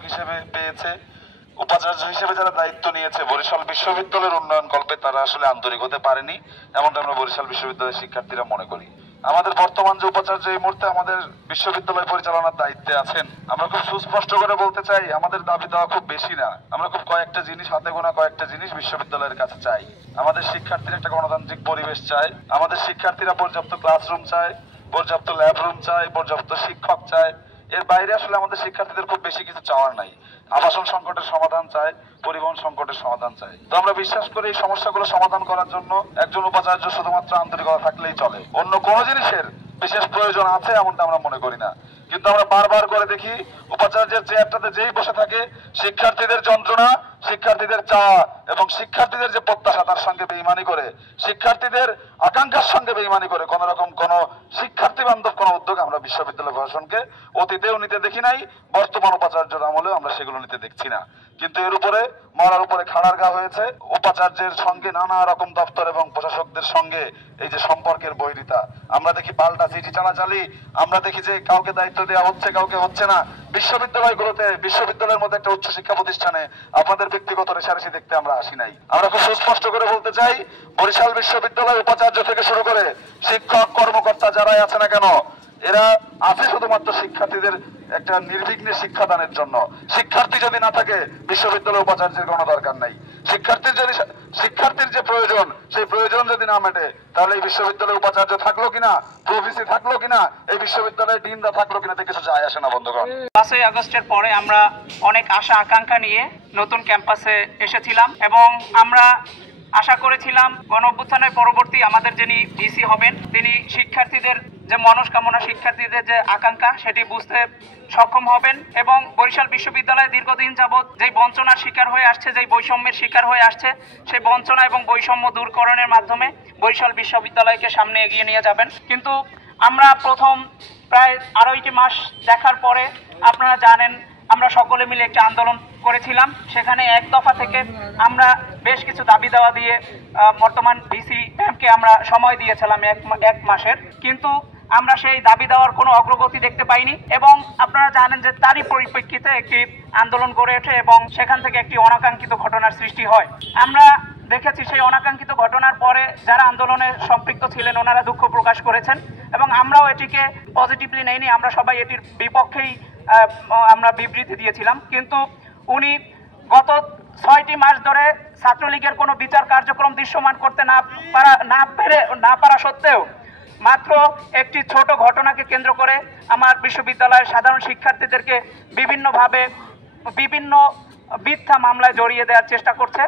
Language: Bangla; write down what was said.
সুযোগ হিসেবে পেয়েছে, উপাচার্য হিসেবে যারা দায়িত্ব নিয়েছে বরিশাল বিশ্ববিদ্যালয়ের উন্নয়ন কল্পে তারা আসলে আন্তরিক হতে পারেনি, এমনটা আমরা বরিশাল বিশ্ববিদ্যালয়ের শিক্ষার্থীরা মনে করি। আমাদের বর্তমান যে উপাচার্য এই মুহূর্তে আমাদের বিশ্ববিদ্যালয় পরিচালনার দায়িত্বে আছেন, আমরা খুব সুস্পষ্ট করে বলতে চাই আমাদের দাবি দেওয়া খুব বেশি না। আমরা খুব কয়েকটা জিনিস, হাতে গোনা কয়েকটা জিনিস বিশ্ববিদ্যালয়ের কাছে চাই। আমাদের শিক্ষার্থীরা একটা গণতান্ত্রিক পরিবেশ চায়, আমাদের শিক্ষার্থীরা পর্যাপ্ত ক্লাসরুম চায়, পর্যাপ্ত ল্যাব রুম চায়, পর্যাপ্ত শিক্ষক চায়। এর বাইরে আসলে আমাদের শিক্ষার্থীদের খুব বেশি কিছু চাওয়ার নাই। আবাসন সংকটের সমাধান চায়, পরিবহন সংকটের সমাধান চায়। তো আমরা বিশ্বাস করি এই সমস্যাগুলো সমাধান করার জন্য একজন উপাচার্য শুধুমাত্র আন্তরিকতা থাকলেই চলে, অন্য কোনো জিনিসের বিশেষ প্রয়োজন আছে এমনটা আমরা মনে করি না। কিন্তু আমরা বারবার করে দেখি উপাচার্যের চেয়ারটাতে যেই বসে থাকে শিক্ষার্থীদের যন্ত্রণা, শিক্ষার্থীদের চাওয়া এবং শিক্ষার্থীদের যে প্রত্যাশা তার সঙ্গে বেইমানি করে, শিক্ষার্থীদের আকাঙ্ক্ষার সঙ্গে বেইমানি করে কোন রকম কোন শিক্ষার্থী বান্ধব কোন উদ্যোগ আমরা বিশ্ববিদ্যালয় প্রশাসনকে অতীতেও নিতে দেখি নাই, বর্তমান উপাচার্যের আমলেও আমরা সেগুলো নিতে দেখছি না। কিন্তু এর উপরে মরার উপরে খাড়ার গা হয়েছে। উপাচার্যের সঙ্গে নানা রকম দপ্তর এবং প্রশাসকদের সঙ্গে এই যে সম্পর্কের বৈরিতা, আমরা দেখি পাল্টা চিঠি চালাচালি, আমরা দেখি যে কাউকে দায়িত্ব দেওয়া হচ্ছে, কাউকে হচ্ছে না। বিশ্ববিদ্যালয়গুলোতে, বিশ্ববিদ্যালয়ের মধ্যে একটা উচ্চ শিক্ষা প্রতিষ্ঠানে আপনাদের ব্যক্তিগত রেশারেশি দেখতে আমরা আসি নাই। আমরা খুব সুস্পষ্ট করে বলতে চাই, বরিশাল বিশ্ববিদ্যালয় উপাচার্য থেকে শুরু করে শিক্ষক কর্মকর্তা যারাই আছে না কেন, এরা আছে শুধুমাত্র শিক্ষার্থীদের একটা নির্বিঘ্নে শিক্ষাদানের জন্য। শিক্ষার্থী যদি না থাকে বিশ্ববিদ্যালয় উপাচার্যের কোনো দরকার নাই। শিক্ষার্থীর যে প্রয়োজন, সেই প্রয়োজন যদি না মেটে তাহলে এই বিশ্ববিদ্যালয়ে উপাচার্য থাকলো কিনা, প্রভিসি থাকলো কিনা, এই বিশ্ববিদ্যালয়ে ডিনরা থাকলো কিনা তে কিছু যায় আসে না বন্ধুগণ। 5ই আগস্টের পরে আমরা অনেক আশা আকাঙ্ক্ষা নিয়ে নতুন ক্যাম্পাসে এসেছিলাম এবং আমরা আশা করেছিলাম গণ অভ্যুত্থানের পরবর্তী আমাদের যিনি ভিসি হবেন তিনি শিক্ষার্থীদের যে মনস্কামনা, শিক্ষার্থীদের যে আকাঙ্ক্ষা সেটি বুঝতে সক্ষম হবেন এবং বরিশাল বিশ্ববিদ্যালয় দীর্ঘদিন যাবৎ যেই বঞ্চনার শিকার হয়ে আসছে, যেই বৈষম্যের শিকার হয়ে আসছে, সেই বঞ্চনা এবং বৈষম্য দূরকরণের মাধ্যমে বরিশাল বিশ্ববিদ্যালয়কে সামনে এগিয়ে নিয়ে যাবেন। কিন্তু আমরা প্রথম প্রায় 2.5 মাস দেখার পরে আপনারা জানেন আমরা সকলে মিলে একটা আন্দোলন করেছিলাম। সেখানে এক দফা থেকে আমরা বেশ কিছু দাবি দেওয়া দিয়ে বর্তমান ভিসি ম্যামকে আমরা সময় দিয়েছিলাম এক মাসের, কিন্তু আমরা সেই দাবি দেওয়ার কোনো অগ্রগতি দেখতে পাইনি এবং আপনারা জানেন যে তারই পরিপ্রেক্ষিতে একটি আন্দোলন গড়ে ওঠে এবং সেখান থেকে একটি অনাকাঙ্ক্ষিত ঘটনার সৃষ্টি হয়। আমরা দেখেছি সেই অনাকাঙ্ক্ষিত ঘটনার পরে যারা আন্দোলনে সম্পৃক্ত ছিলেন ওনারা দুঃখ প্রকাশ করেছেন এবং আমরাও এটিকে পজিটিভলি নেইনি, আমরা সবাই এটির বিপক্ষেই আমরা বিবৃতি দিয়েছিলাম। কিন্তু উনি গত 6টি মাস ধরে ছাত্রলীগের কোনো বিচার কার্যক্রম দৃশ্যমান করতে না পারা সত্ত্বেও মাত্র একটি ছোট ঘটনাকে কেন্দ্র করে আমার বিশ্ববিদ্যালয়ের সাধারণ শিক্ষার্থীদেরকে বিভিন্নভাবে বিভিন্ন মিথ্যা মামলায় জড়িয়ে দেওয়ার চেষ্টা করছে।